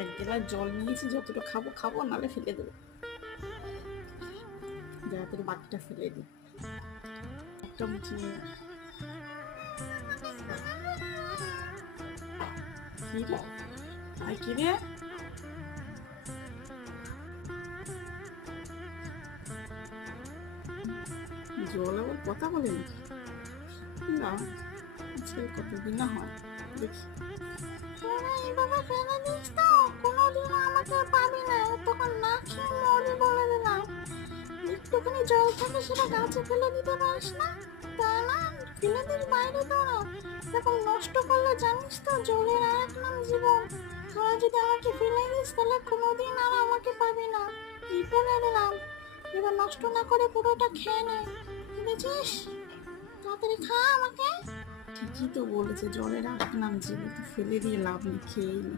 এক গ্লাস জল নিয়েছি, যতটা খাবো খাবো, নাহলে ফেলে দেবো। দেখা তোর বাকিটা ফেলে দিই একটা মুচি। কিরে আর কিরে, জল আবার কথা বলে নাকি? না, আজকে কতদিন না হয় দেখি। এইভাবে ফেলে দিস তো, কোনোদিনও আমাকে পাবি না, তখন না খেয়ে মরবি বলে দিলাম। একটুখানি জল থাকে সেটা গাছে ফেলে দিতে পারিস না, তাই না? ফেলে দিস বাইরে, তোরা এরকম নষ্ট করলে জানিস তো জলের আর এক নাম জীবন। তোরা যদি আমাকে ফেলে দিস তাহলে কোনোদিন আর আমাকে পাবি না, এই বলে দিলাম। এবার নষ্ট না করে পুরোটা খেয়ে নে, বুঝেছিস? তাড়াতাড়ি খা আমাকে। ঠিকই তো বলেছে, জলের আর এক নাম জীবন, তো ফেলে দিয়ে লাভ নেই, খেয়েই নে।